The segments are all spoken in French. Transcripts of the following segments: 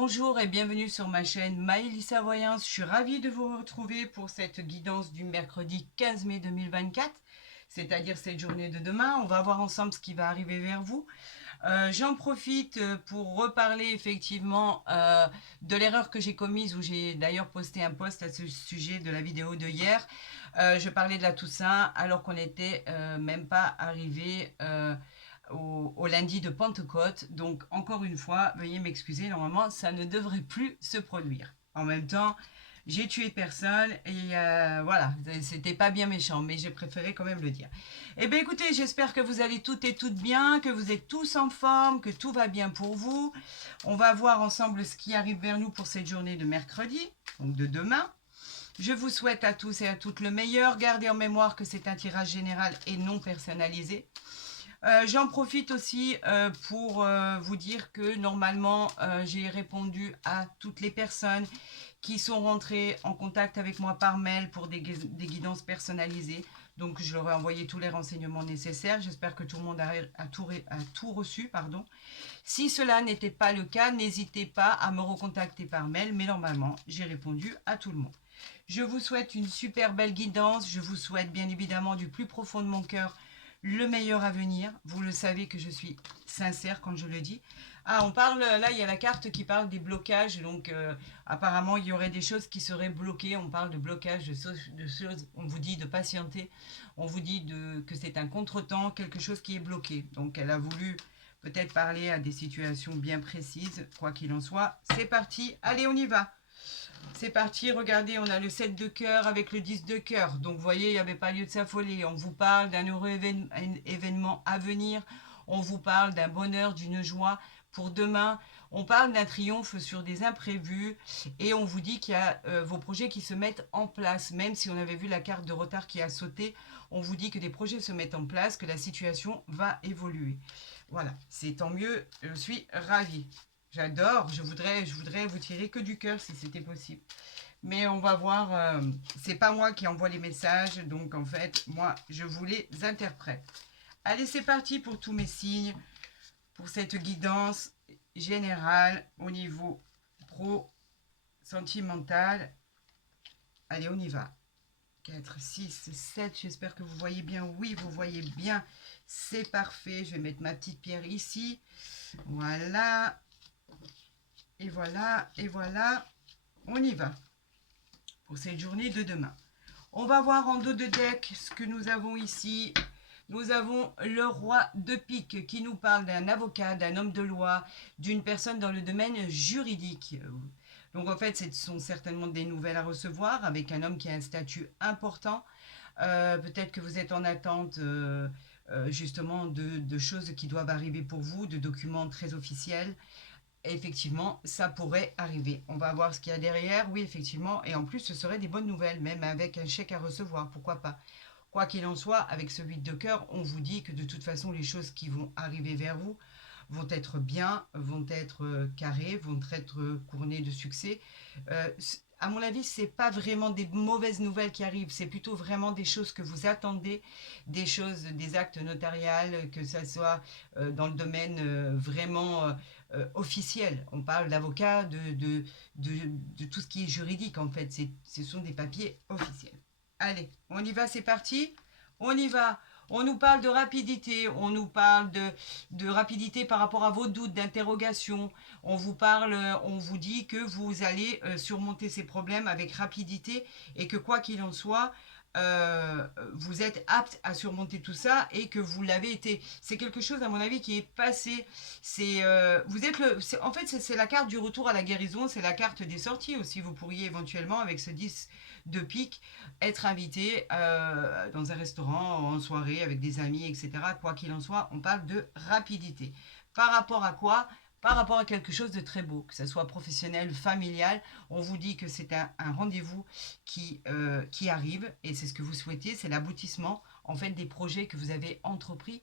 Bonjour et bienvenue sur ma chaîne Maëlissa Voyance. Je suis ravie de vous retrouver pour cette guidance du mercredi 15 mai 2024, c'est-à-dire cette journée de demain. On va voir ensemble ce qui va arriver vers vous. J'en profite pour reparler effectivement de l'erreur que j'ai commise, où j'ai d'ailleurs posté un post à ce sujet de la vidéo de hier. Je parlais de la Toussaint alors qu'on n'était même pas arrivé au lundi de Pentecôte. Donc encore une fois, veuillez m'excuser, normalement ça ne devrait plus se produire. En même temps, j'ai tué personne et voilà, c'était pas bien méchant, mais j'ai préféré quand même le dire. Eh bien écoutez, j'espère que vous allez toutes et toutes bien, que vous êtes tous en forme, que tout va bien pour vous. On va voir ensemble ce qui arrive vers nous pour cette journée de mercredi, donc de demain. Je vous souhaite à tous et à toutes le meilleur. Gardez en mémoire que c'est un tirage général et non personnalisé. J'en profite aussi pour vous dire que normalement j'ai répondu à toutes les personnes qui sont rentrées en contact avec moi par mail pour des guidances personnalisées. Donc je leur ai envoyé tous les renseignements nécessaires. J'espère que tout le monde a tout reçu. Pardon. Si cela n'était pas le cas, n'hésitez pas à me recontacter par mail. Mais normalement, j'ai répondu à tout le monde. Je vous souhaite une super belle guidance. Je vous souhaite bien évidemment du plus profond de mon cœur le meilleur à venir. Vous le savez que je suis sincère quand je le dis. Ah, on parle, là, il y a la carte qui parle des blocages. Donc, apparemment, il y aurait des choses qui seraient bloquées. On parle de blocage, de choses. On vous dit de patienter. On vous dit que c'est un contretemps, quelque chose qui est bloqué. Donc, elle a voulu peut-être parler à des situations bien précises. Quoi qu'il en soit, c'est parti. Allez, on y va. C'est parti, regardez, on a le 7 de cœur avec le 10 de cœur. Donc, vous voyez, il n'y avait pas lieu de s'affoler. On vous parle d'un heureux événement à venir. On vous parle d'un bonheur, d'une joie pour demain. On parle d'un triomphe sur des imprévus. Et on vous dit qu'il y a vos projets qui se mettent en place. Même si on avait vu la carte de retard qui a sauté, on vous dit que des projets se mettent en place, que la situation va évoluer. Voilà, c'est tant mieux. Je suis ravie. J'adore, je voudrais vous tirer que du cœur si c'était possible. Mais on va voir, c'est pas moi qui envoie les messages, donc en fait, moi, je vous les interprète. Allez, c'est parti pour tous mes signes, pour cette guidance générale au niveau pro, sentimental. Allez, on y va. 4, 6, 7, j'espère que vous voyez bien. Oui, vous voyez bien, c'est parfait. Je vais mettre ma petite pierre ici. Voilà. Et voilà, et voilà, on y va pour cette journée de demain. On va voir en dos de deck ce que nous avons ici. Nous avons le roi de pique qui nous parle d'un avocat, d'un homme de loi, d'une personne dans le domaine juridique. Donc en fait, ce sont certainement des nouvelles à recevoir avec un homme qui a un statut important. Peut-être que vous êtes en attente justement de choses qui doivent arriver pour vous, de documents très officiels. Effectivement, ça pourrait arriver. On va voir ce qu'il y a derrière. Oui, effectivement. Et en plus, ce serait des bonnes nouvelles, même avec un chèque à recevoir. Pourquoi pas? Quoi qu'il en soit, avec ce 8 de cœur, on vous dit que de toute façon, les choses qui vont arriver vers vous vont être bien, vont être carrées, vont être couronnées de succès. Euh, à mon avis, c'est pas vraiment des mauvaises nouvelles qui arrivent, c'est plutôt vraiment des choses que vous attendez, des choses, des actes notariales, que ça soit dans le domaine vraiment officiel. On parle d'avocat, de tout ce qui est juridique en fait. Ce sont des papiers officiels. Allez, on y va, c'est parti. On y va. On nous parle de rapidité, on nous parle de rapidité par rapport à vos doutes, d'interrogation. On vous parle, on vous dit que vous allez surmonter ces problèmes avec rapidité et que quoi qu'il en soit, vous êtes apte à surmonter tout ça et que vous l'avez été. C'est quelque chose, à mon avis, qui est passé. Vous êtes en fait, c'est la carte du retour à la guérison, c'est la carte des sorties aussi. Vous pourriez éventuellement, avec ce 10 de pique, être invité dans un restaurant, en soirée, avec des amis, etc. Quoi qu'il en soit, on parle de rapidité. Par rapport à quoi? Par rapport à quelque chose de très beau, que ce soit professionnel, familial, on vous dit que c'est un rendez-vous qui arrive et c'est ce que vous souhaitez, c'est l'aboutissement en fait des projets que vous avez entrepris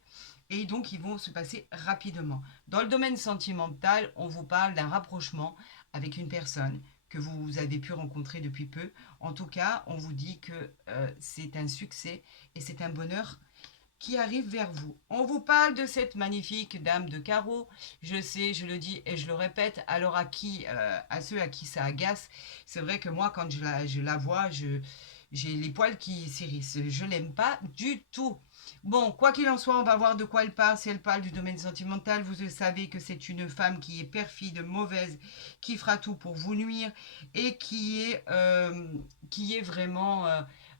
et donc ils vont se passer rapidement. Dans le domaine sentimental, on vous parle d'un rapprochement avec une personne que vous avez pu rencontrer depuis peu. En tout cas, on vous dit que c'est un succès et c'est un bonheur qui arrive vers vous. On vous parle de cette magnifique dame de carreau. Je sais, je le dis et je le répète. Alors à ceux à qui ça agace, c'est vrai que moi quand je la vois, j'ai les poils qui s'hérissent. Je l'aime pas du tout. Bon, quoi qu'il en soit, on va voir de quoi elle parle. Si elle parle du domaine sentimental, vous savez que c'est une femme qui est perfide, mauvaise, qui fera tout pour vous nuire et qui est vraiment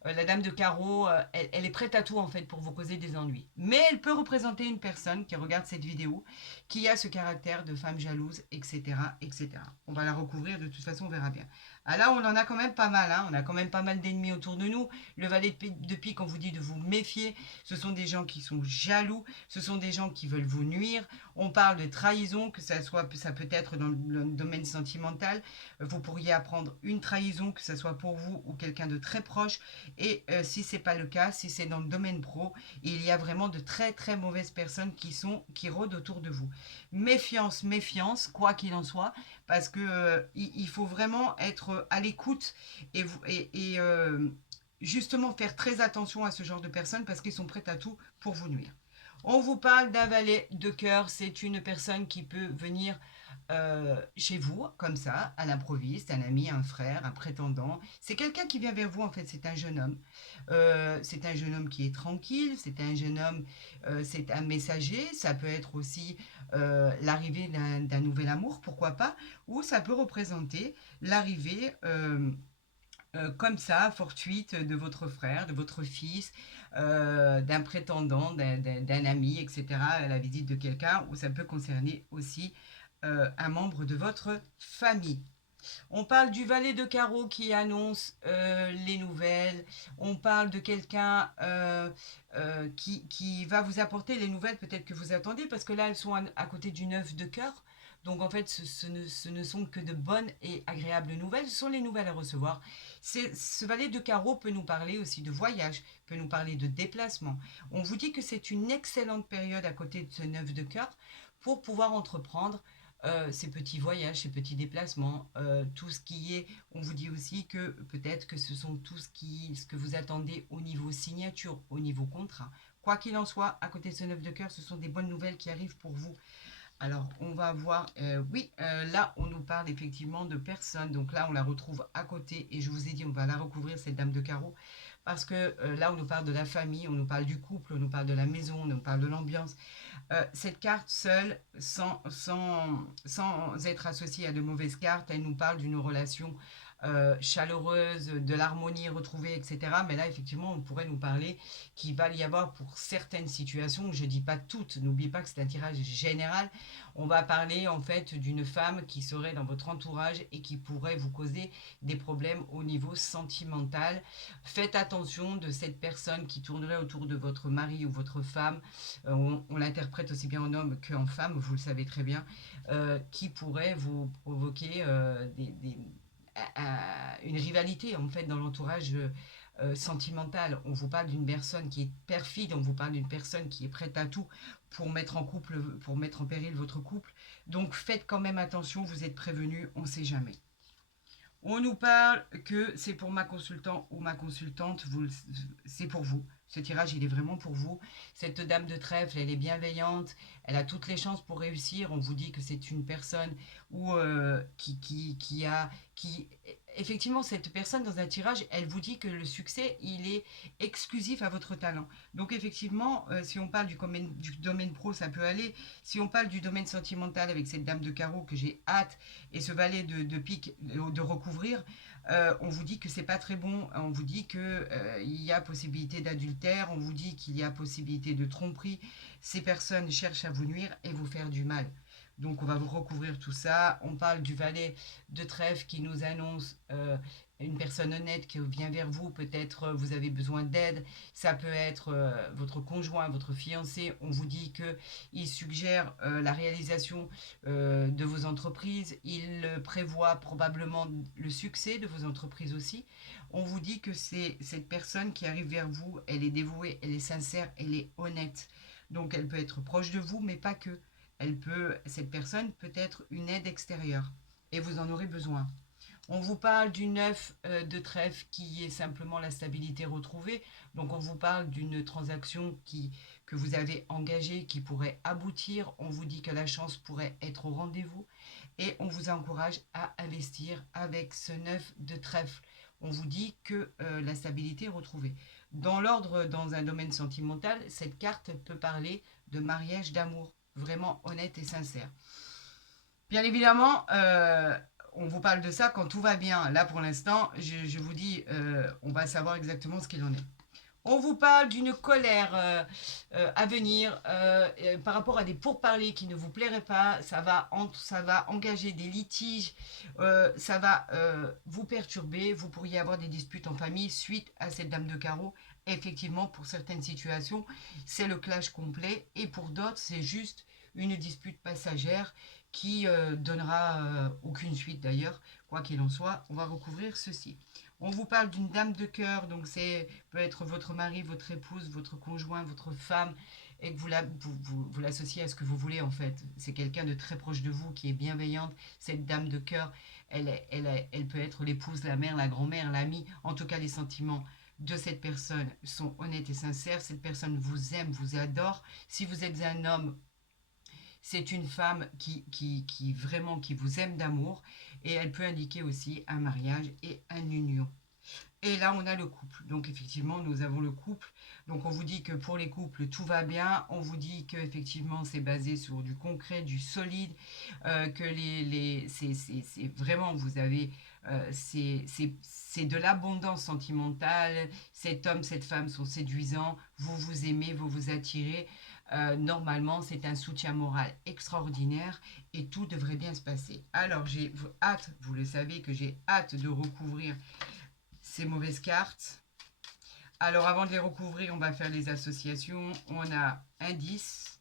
la dame de carreau. Elle est prête à tout en fait pour vous causer des ennuis. Mais elle peut représenter une personne qui regarde cette vidéo, qui a ce caractère de femme jalouse, etc., etc. On va la recouvrir, de toute façon, on verra bien. Ah là, on en a quand même pas mal, hein. On a quand même pas mal d'ennemis autour de nous. Le valet de pique, on vous dit de vous méfier. Ce sont des gens qui sont jaloux, ce sont des gens qui veulent vous nuire. On parle de trahison, que ça peut être dans le domaine sentimental. Vous pourriez apprendre une trahison, que ce soit pour vous ou quelqu'un de très proche. Et si c'est pas le cas, si c'est dans le domaine pro, il y a vraiment de très très mauvaises personnes qui rôdent autour de vous. Méfiance, méfiance, quoi qu'il en soit, parce que il faut vraiment être à l'écoute et justement faire très attention à ce genre de personnes parce qu'ils sont prêts à tout pour vous nuire. On vous parle d'un valet de cœur, c'est une personne qui peut venir chez vous, comme ça, à l'improviste, un ami, un frère, un prétendant. C'est quelqu'un qui vient vers vous, en fait, c'est un jeune homme. C'est un jeune homme qui est tranquille, c'est un jeune homme, c'est un messager, ça peut être aussi l'arrivée d'un nouvel amour, pourquoi pas, ou ça peut représenter l'arrivée comme ça, fortuite, de votre frère, de votre fils, d'un prétendant, d'un ami, etc., à la visite de quelqu'un, ou ça peut concerner aussi un membre de votre famille. On parle du valet de carreau qui annonce les nouvelles. On parle de quelqu'un qui va vous apporter les nouvelles peut-être que vous attendez, parce que là, elles sont à côté du 9 de cœur. Donc en fait, ce ne sont que de bonnes et agréables nouvelles. Ce sont les nouvelles à recevoir. Ce valet de carreau peut nous parler aussi de voyage, peut nous parler de déplacement. On vous dit que c'est une excellente période à côté de ce 9 de cœur pour pouvoir entreprendre ces petits voyages, ces petits déplacements, tout ce qui est, on vous dit aussi que peut-être que ce sont tout ce que vous attendez au niveau signature, au niveau contrat. Quoi qu'il en soit, à côté de ce 9 de cœur, ce sont des bonnes nouvelles qui arrivent pour vous. Alors, on va voir, oui, là, on nous parle effectivement de personnes. Donc là, on la retrouve à côté. Et je vous ai dit, on va la recouvrir, cette dame de carreau. Parce que là, on nous parle de la famille, on nous parle du couple, on nous parle de la maison, on nous parle de l'ambiance. Cette carte seule, sans être associée à de mauvaises cartes, elle nous parle d'une relation chaleureuse, de l'harmonie retrouvée, etc. Mais là, effectivement, on pourrait nous parler qu'il va y avoir pour certaines situations, je ne dis pas toutes, n'oubliez pas que c'est un tirage général, on va parler en fait d'une femme qui serait dans votre entourage et qui pourrait vous causer des problèmes au niveau sentimental. Faites attention de cette personne qui tournerait autour de votre mari ou votre femme, on l'interprète aussi bien en homme qu'en femme, vous le savez très bien, qui pourrait vous provoquer une rivalité en fait dans l'entourage sentimental. On vous parle d'une personne qui est perfide, on vous parle d'une personne qui est prête à tout pour mettre pour mettre en péril votre couple. Donc faites quand même attention, vous êtes prévenus, on ne sait jamais. On nous parle que c'est pour ma consultant ou ma consultante, c'est pour vous. Ce tirage, il est vraiment pour vous. Cette dame de trèfle, elle est bienveillante, elle a toutes les chances pour réussir. On vous dit que c'est une personne qui, effectivement, cette personne dans un tirage, elle vous dit que le succès, il est exclusif à votre talent. Donc effectivement, si on parle du domaine pro, ça peut aller. Si on parle du domaine sentimental avec cette dame de carreau que j'ai hâte et ce valet de pique de recouvrir, on vous dit que c'est pas très bon, on vous dit que il y a possibilité d'adultère, on vous dit qu'il y a possibilité de tromperie. Ces personnes cherchent à vous nuire et vous faire du mal. Donc on va vous recouvrir tout ça. On parle du valet de trèfle qui nous annonce une personne honnête qui vient vers vous. Peut-être vous avez besoin d'aide. Ça peut être votre conjoint, votre fiancé. On vous dit qu'il suggère la réalisation de vos entreprises. Il prévoit probablement le succès de vos entreprises aussi. On vous dit que c'est cette personne qui arrive vers vous. Elle est dévouée, elle est sincère, elle est honnête. Donc elle peut être proche de vous, mais pas que. Cette personne peut être une aide extérieure et vous en aurez besoin. On vous parle du 9 de trèfle qui est simplement la stabilité retrouvée. Donc on vous parle d'une transaction que vous avez engagée qui pourrait aboutir. On vous dit que la chance pourrait être au rendez-vous. Et on vous encourage à investir avec ce 9 de trèfle. On vous dit que la stabilité est retrouvée. Dans l'ordre, dans un domaine sentimental, cette carte peut parler de mariage, d'amour, vraiment honnête et sincère. Bien évidemment, on vous parle de ça quand tout va bien. Là, pour l'instant, je vous dis, on va savoir exactement ce qu'il en est. On vous parle d'une colère à venir par rapport à des pourparlers qui ne vous plairaient pas. Ça va engager des litiges, ça va vous perturber. Vous pourriez avoir des disputes en famille suite à cette dame de carreau. Effectivement, pour certaines situations, c'est le clash complet. Et pour d'autres, c'est juste une dispute passagère qui donnera aucune suite d'ailleurs. Quoi qu'il en soit, on va recouvrir ceci. On vous parle d'une dame de cœur, donc c'est peut être votre mari, votre épouse, votre conjoint, votre femme, et que vous l'associez à ce que vous voulez en fait. C'est quelqu'un de très proche de vous qui est bienveillante. Cette dame de cœur, elle peut être l'épouse, la mère, la grand-mère, l'amie. En tout cas, les sentiments de cette personne sont honnêtes et sincères. Cette personne vous aime, vous adore. Si vous êtes un homme, c'est une femme qui vraiment qui vous aime d'amour et elle peut indiquer aussi un mariage et une union. Et là, on a le couple. Donc, effectivement, nous avons le couple. Donc, on vous dit que pour les couples, tout va bien. On vous dit que effectivement, c'est basé sur du concret, du solide. Que c'est vraiment, vous avez... c'est de l'abondance sentimentale. Cet homme, cette femme sont séduisants. Vous vous aimez, vous vous attirez. Normalement, c'est un soutien moral extraordinaire et tout devrait bien se passer. Alors, j'ai hâte, vous le savez, que j'ai hâte de recouvrir ces mauvaises cartes. Alors, avant de les recouvrir, on va faire les associations. On a un 10,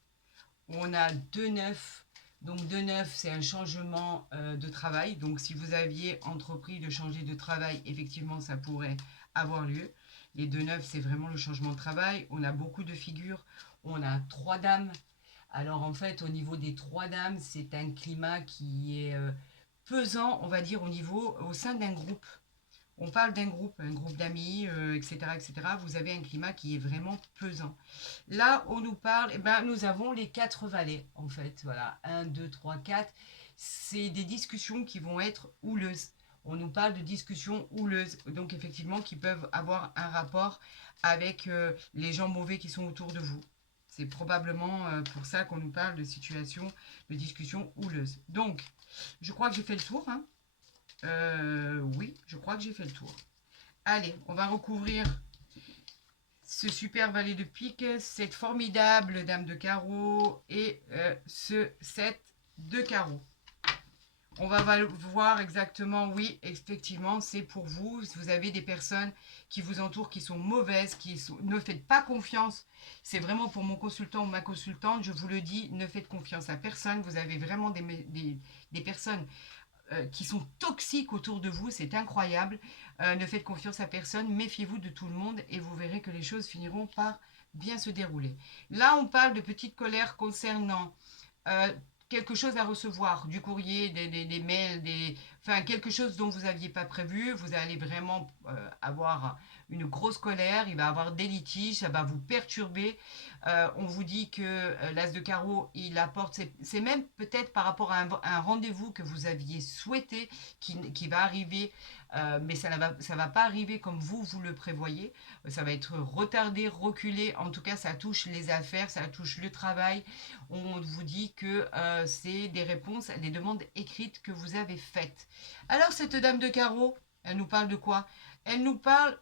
on a 2 9. Donc, 2 9, c'est un changement de travail. Donc, si vous aviez entrepris de changer de travail, effectivement, ça pourrait avoir lieu. Les 2 9, c'est vraiment le changement de travail. On a beaucoup de figures. On a 3 dames. Alors, en fait, au niveau des 3 dames, c'est un climat qui est pesant, on va dire, au sein d'un groupe. On parle d'un groupe, un groupe d'amis, etc., etc. Vous avez un climat qui est vraiment pesant. Là, on nous parle, eh ben, nous avons les 4 valets, en fait. Voilà, un, 2, 3, 4. C'est des discussions qui vont être houleuses. On nous parle de discussions houleuses, donc effectivement, qui peuvent avoir un rapport avec les gens mauvais qui sont autour de vous. C'est probablement pour ça qu'on nous parle de situations, de discussions houleuses. Donc, je crois que j'ai fait le tour, hein. Oui, je crois que j'ai fait le tour. Allez, on va recouvrir ce super valet de pique, cette formidable dame de carreau et ce 7 de carreau. On va voir exactement, oui, effectivement, c'est pour vous. Vous avez des personnes qui vous entourent, qui sont mauvaises, ne faites pas confiance. C'est vraiment pour mon consultant ou ma consultante, je vous le dis, ne faites confiance à personne. Vous avez vraiment des personnes qui sont toxiques autour de vous, c'est incroyable. Ne faites confiance à personne, méfiez-vous de tout le monde et vous verrez que les choses finiront par bien se dérouler. Là, on parle de petites colères concernant quelque chose à recevoir, du courrier, des mails, enfin quelque chose dont vous n'aviez pas prévu. Vous allez vraiment avoir une grosse colère, il va y avoir des litiges, ça va vous perturber. On vous dit que l'as de carreau, il apporte, c'est même peut-être par rapport à un rendez-vous que vous aviez souhaité qui va arriver, mais ça ne va pas arriver comme vous le prévoyez. Ça va être retardé, reculé. En tout cas, ça touche les affaires, ça touche le travail. On vous dit que c'est des réponses à des demandes écrites que vous avez faites. Alors, cette dame de carreau, elle nous parle de quoi? Elle nous parle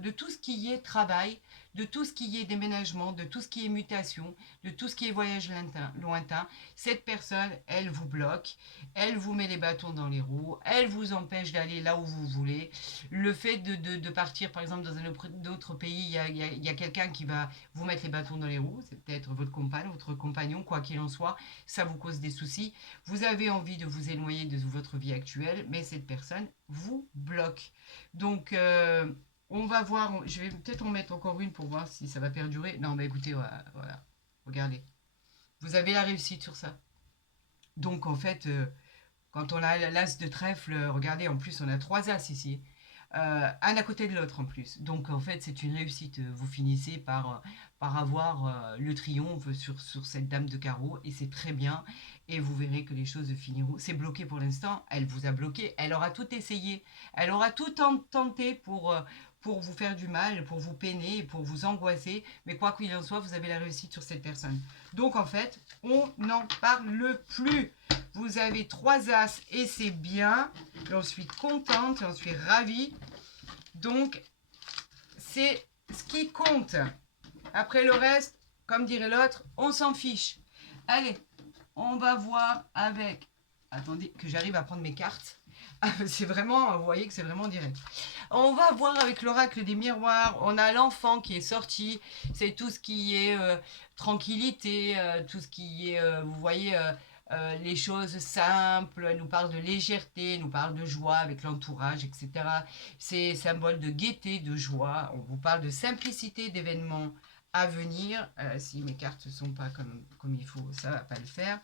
de tout ce qui est travail, de tout ce qui est déménagement, de tout ce qui est mutation, de tout ce qui est voyage lointain. Cette personne, elle vous bloque, elle vous met les bâtons dans les roues, elle vous empêche d'aller là où vous voulez. Le fait de partir, par exemple, dans un autre pays, il y a quelqu'un qui va vous mettre les bâtons dans les roues. C'est peut-être votre compagne, votre compagnon, quoi qu'il en soit. Ça vous cause des soucis. Vous avez envie de vous éloigner de votre vie actuelle, mais cette personne vous bloque. Donc, on va voir, je vais peut-être en mettre encore une pour voir si ça va perdurer. Non, mais écoutez, voilà, regardez. Vous avez la réussite sur ça. Donc, en fait, Quand on a l'as de trèfle, regardez, en plus on a 3 as ici. Un à côté de l'autre en plus. Donc en fait c'est une réussite. Vous finissez par avoir le triomphe sur cette dame de carreau et c'est très bien. Et vous verrez que les choses finiront. C'est bloqué pour l'instant. Elle vous a bloqué. Elle aura tout essayé. Elle aura tout tenté pour vous faire du mal, pour vous peiner, pour vous angoisser. Mais quoi qu'il en soit, vous avez la réussite sur cette personne. Donc en fait, on n'en parle plus. Vous avez 3 as et c'est bien. J'en suis contente, j'en suis ravie. Donc, c'est ce qui compte. Après le reste, comme dirait l'autre, on s'en fiche. Allez, on va voir avec... Attendez, que j'arrive à prendre mes cartes. C'est vraiment, vous voyez que c'est vraiment direct. On va voir avec l'oracle des miroirs. On a l'enfant qui est sorti. C'est tout ce qui est tranquillité, tout ce qui est, vous voyez, les choses simples. Elle nous parle de légèreté, elle nous parle de joie avec l'entourage, etc. C'est symbole de gaieté, de joie. On vous parle de simplicité d'événements à venir. Si mes cartes ne sont pas comme il faut, ça ne va pas le faire.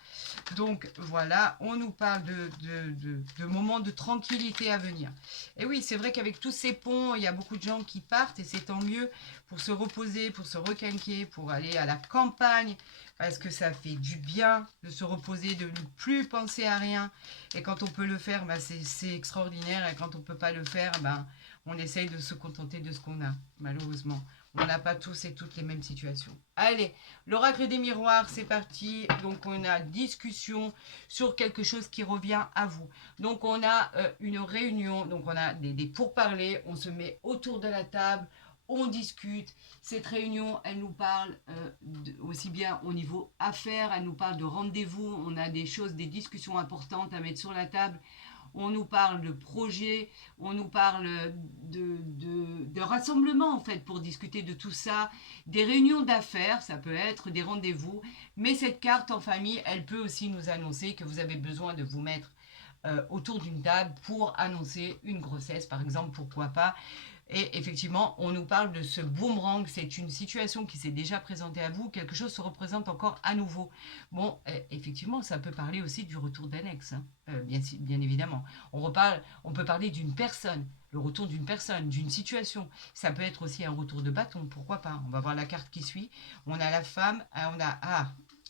Donc voilà, on nous parle de moments de tranquillité à venir. Et oui, c'est vrai qu'avec tous ces ponts, il y a beaucoup de gens qui partent et c'est tant mieux pour se reposer, pour se requinquer, pour aller à la campagne, parce que ça fait du bien de se reposer, de ne plus penser à rien. Et quand on peut le faire, bah, c'est extraordinaire. Et quand on ne peut pas le faire, bah, on essaye de se contenter de ce qu'on a, malheureusement. On n'a pas tous et toutes les mêmes situations. Allez, l'oracle des miroirs, c'est parti. Donc, on a discussion sur quelque chose qui revient à vous. Donc, on a une réunion. Donc, on a des pourparlers. On se met autour de la table. On discute. Cette réunion, elle nous parle aussi bien au niveau affaires. Elle nous parle de rendez-vous. On a des choses, des discussions importantes à mettre sur la table. On nous parle de projets, on nous parle de rassemblements en fait pour discuter de tout ça, des réunions d'affaires, ça peut être des rendez-vous, mais cette carte en famille, elle peut aussi nous annoncer que vous avez besoin de vous mettre autour d'une table pour annoncer une grossesse par exemple, pourquoi pas. Et effectivement, on nous parle de ce boomerang, c'est une situation qui s'est déjà présentée à vous, quelque chose se représente encore à nouveau. Bon, effectivement, ça peut parler aussi du retour d'un ex, hein, bien évidemment. On peut parler d'une personne, le retour d'une personne, d'une situation. Ça peut être aussi un retour de bâton, pourquoi pas. On va voir la carte qui suit. On a la femme,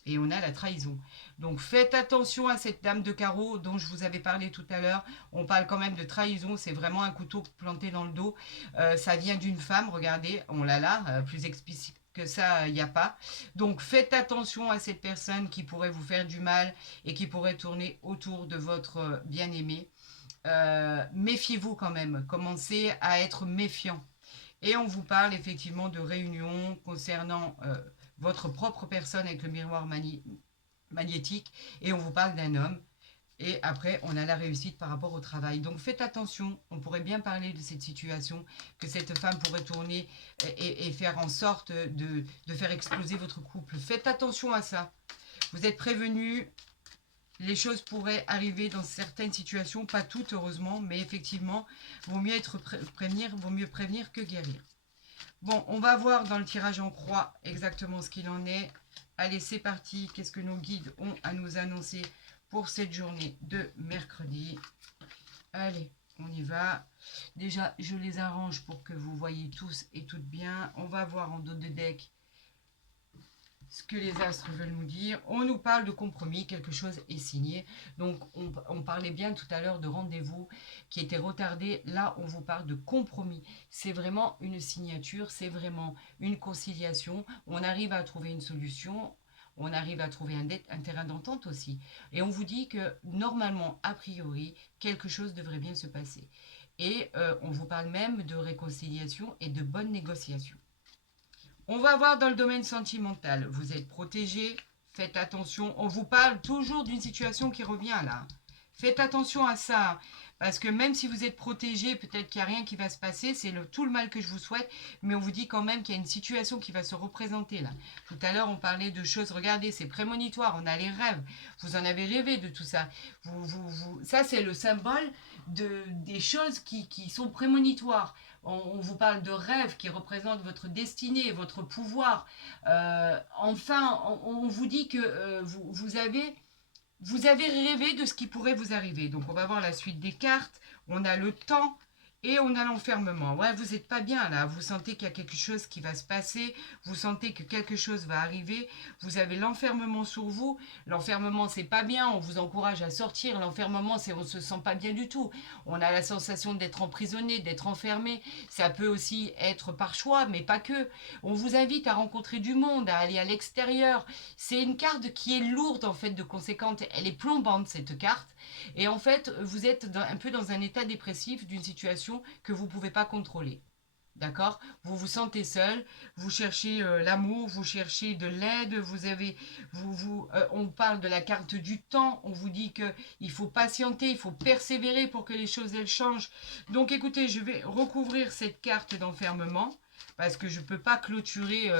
et on a la trahison. Donc faites attention à cette dame de carreau dont je vous avais parlé tout à l'heure. On parle quand même de trahison, c'est vraiment un couteau planté dans le dos. Ça vient d'une femme, regardez, on l'a là, plus explicite que ça, il n'y a pas. Donc faites attention à cette personne qui pourrait vous faire du mal et qui pourrait tourner autour de votre bien-aimé. Méfiez-vous quand même, commencez à être méfiant. Et on vous parle effectivement de réunions concernant votre propre personne avec le miroir magnétique. Et on vous parle d'un homme. Et après, on a la réussite par rapport au travail. Donc faites attention, on pourrait bien parler de cette situation, que cette femme pourrait tourner et faire en sorte de faire exploser votre couple. Faites attention à ça. Vous êtes prévenus, les choses pourraient arriver dans certaines situations, pas toutes heureusement, mais effectivement, vaut mieux prévenir que guérir. Bon, on va voir dans le tirage en croix exactement ce qu'il en est. Allez, c'est parti. Qu'est-ce que nos guides ont à nous annoncer pour cette journée de mercredi? Allez, on y va. Déjà, je les arrange pour que vous voyez tous et toutes bien. On va voir en dos de deck ce que les astres veulent nous dire. On nous parle de compromis, quelque chose est signé. Donc, on parlait bien tout à l'heure de rendez-vous qui était retardé. Là, on vous parle de compromis. C'est vraiment une signature, c'est vraiment une conciliation. On arrive à trouver une solution. On arrive à trouver un terrain d'entente aussi. Et on vous dit que normalement, a priori, quelque chose devrait bien se passer. Et on vous parle même de réconciliation et de bonne négociation. On va voir dans le domaine sentimental. Vous êtes protégé, faites attention. On vous parle toujours d'une situation qui revient là. Faites attention à ça. Parce que même si vous êtes protégé, peut-être qu'il n'y a rien qui va se passer. C'est tout le mal que je vous souhaite. Mais on vous dit quand même qu'il y a une situation qui va se représenter là. Tout à l'heure, on parlait de choses. Regardez, c'est prémonitoire. On a les rêves. Vous en avez rêvé de tout ça. Ça, c'est le symbole des choses qui sont prémonitoires. On vous parle de rêves qui représentent votre destinée, votre pouvoir. Enfin, on vous dit que vous avez vous avez rêvé de ce qui pourrait vous arriver. Donc, on va voir la suite des cartes. On a le temps et on a l'enfermement. Ouais, vous n'êtes pas bien là. Vous sentez qu'il y a quelque chose qui va se passer. Vous sentez que quelque chose va arriver. Vous avez l'enfermement sur vous. L'enfermement, c'est pas bien. On vous encourage à sortir. L'enfermement, c'est on se sent pas bien du tout. On a la sensation d'être emprisonné, d'être enfermé. Ça peut aussi être par choix, mais pas que. On vous invite à rencontrer du monde, à aller à l'extérieur. C'est une carte qui est lourde en fait de conséquences. Elle est plombante cette carte. Et en fait, vous êtes un peu dans un état dépressif d'une situation que vous ne pouvez pas contrôler. D'accord. Vous vous sentez seul, vous cherchez l'amour, vous cherchez de l'aide, on parle de la carte du temps, on vous dit qu'il faut patienter, il faut persévérer pour que les choses elles changent. Donc écoutez, je vais recouvrir cette carte d'enfermement parce que je ne peux pas clôturer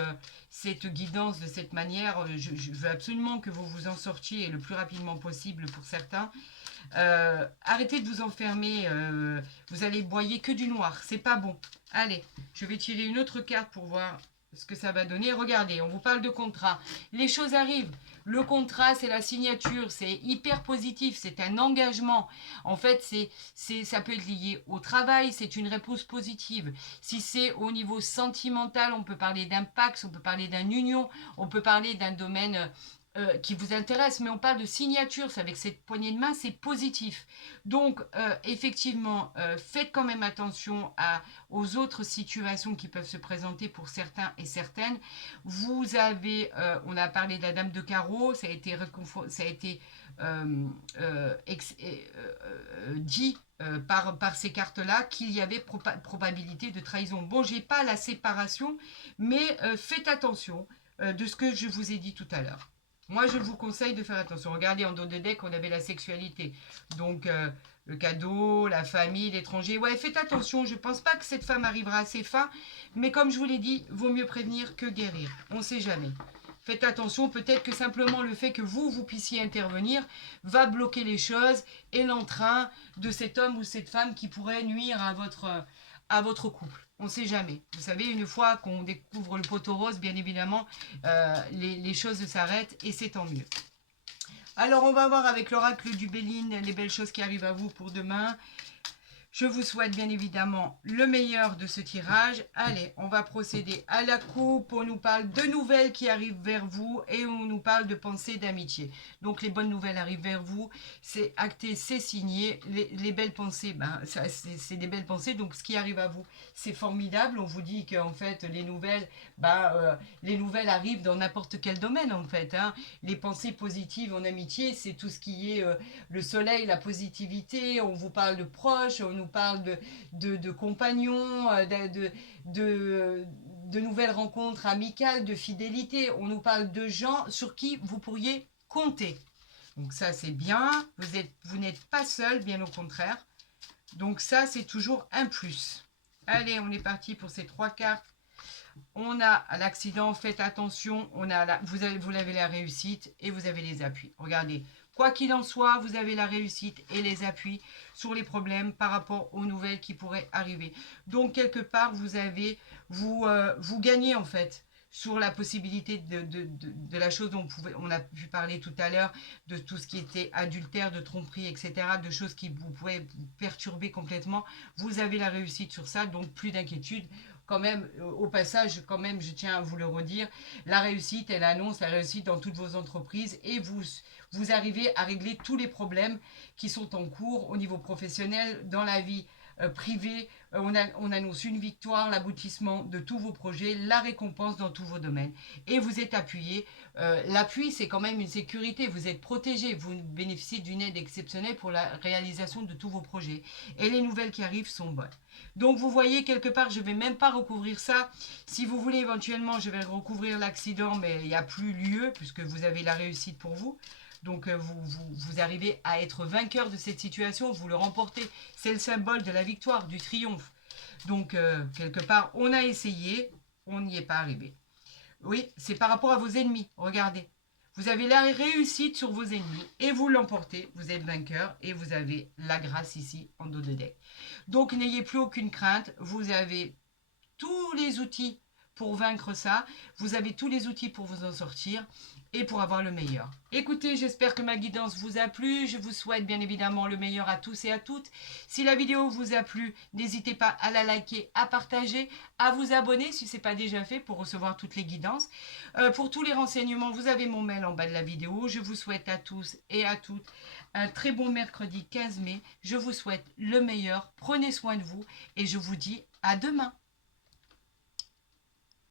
cette guidance de cette manière. Je veux absolument que vous vous en sortiez le plus rapidement possible pour certains. Arrêtez de vous enfermer, vous allez boyer que du noir, c'est pas bon. Allez, je vais tirer une autre carte pour voir ce que ça va donner. Regardez, on vous parle de contrat. Les choses arrivent. Le contrat, c'est la signature, c'est hyper positif, c'est un engagement. En fait, ça peut être lié au travail, c'est une réponse positive. Si c'est au niveau sentimental, on peut parler d'un pax, on peut parler d'une union, on peut parler d'un domaine qui vous intéresse, mais on parle de signature, c'est avec cette poignée de main, c'est positif. Donc, effectivement, faites quand même attention aux autres situations qui peuvent se présenter pour certains et certaines. Vous avez, on a parlé de la dame de carreau, ça a été, dit par ces cartes-là qu'il y avait probabilité de trahison. Bon, j'ai pas la séparation, mais faites attention de ce que je vous ai dit tout à l'heure. Moi, je vous conseille de faire attention. Regardez, en dos de deck, on avait la sexualité. Donc, le cadeau, la famille, l'étranger. Ouais, faites attention. Je ne pense pas que cette femme arrivera à ses fins. Mais comme je vous l'ai dit, vaut mieux prévenir que guérir. On ne sait jamais. Faites attention. Peut-être que simplement le fait que vous puissiez intervenir va bloquer les choses et l'entrain de cet homme ou cette femme qui pourrait nuire à votre couple. On ne sait jamais. Vous savez, une fois qu'on découvre le poteau rose, bien évidemment, les choses s'arrêtent et c'est tant mieux. Alors, on va voir avec l'oracle du Béline les belles choses qui arrivent à vous pour demain. Je vous souhaite bien évidemment le meilleur de ce tirage. Allez, on va procéder à la coupe. On nous parle de nouvelles qui arrivent vers vous et on nous parle de pensées d'amitié. Donc les bonnes nouvelles arrivent vers vous. C'est acté, c'est signé. Les belles pensées, ben, c'est des belles pensées. Donc ce qui arrive à vous, c'est formidable. On vous dit qu'en fait, les nouvelles arrivent dans n'importe quel domaine en fait. Hein. Les pensées positives en amitié, c'est tout ce qui est le soleil, la positivité. On vous parle de proches, on nous parle de compagnons, de nouvelles rencontres amicales, de fidélité. On nous parle de gens sur qui vous pourriez compter. Donc ça, c'est bien. Vous n'êtes pas seul, bien au contraire. Donc ça, c'est toujours un plus. Allez, on est parti pour ces 3 cartes. On a l'accident, faites attention. Vous avez la réussite et vous avez les appuis. Regardez. Quoi qu'il en soit, vous avez la réussite et les appuis sur les problèmes par rapport aux nouvelles qui pourraient arriver. Donc, quelque part, vous gagnez en fait sur la possibilité de la chose dont on a pu parler tout à l'heure, de tout ce qui était adultère, de tromperie, etc., de choses qui vous pourraient perturber complètement. Vous avez la réussite sur ça, donc plus d'inquiétude. Quand même, au passage, quand même, je tiens à vous le redire, la réussite, elle annonce la réussite dans toutes vos entreprises et vous arrivez à régler tous les problèmes qui sont en cours au niveau professionnel, dans la vie privée. On annonce une victoire, l'aboutissement de tous vos projets, la récompense dans tous vos domaines. Et vous êtes appuyé. L'appui, c'est quand même une sécurité. Vous êtes protégé. Vous bénéficiez d'une aide exceptionnelle pour la réalisation de tous vos projets. Et les nouvelles qui arrivent sont bonnes. Donc vous voyez, quelque part, je ne vais même pas recouvrir ça. Si vous voulez, éventuellement, je vais recouvrir l'accident, mais il n'y a plus lieu, puisque vous avez la réussite pour vous. Donc vous arrivez à être vainqueur de cette situation, vous le remportez. C'est le symbole de la victoire, du triomphe. Donc quelque part, on a essayé, on n'y est pas arrivé. Oui, c'est par rapport à vos ennemis, regardez. Vous avez la réussite sur vos ennemis et vous l'emportez, vous êtes vainqueur et vous avez la grâce ici en dos de deck. Donc n'ayez plus aucune crainte, vous avez tous les outils pour vaincre ça. Vous avez tous les outils pour vous en sortir et pour avoir le meilleur. Écoutez, j'espère que ma guidance vous a plu. Je vous souhaite bien évidemment le meilleur à tous et à toutes. Si la vidéo vous a plu, n'hésitez pas à la liker, à partager, à vous abonner si ce n'est pas déjà fait pour recevoir toutes les guidances. Pour tous les renseignements, vous avez mon mail en bas de la vidéo. Je vous souhaite à tous et à toutes un très bon mercredi 15 mai. Je vous souhaite le meilleur. Prenez soin de vous et je vous dis à demain.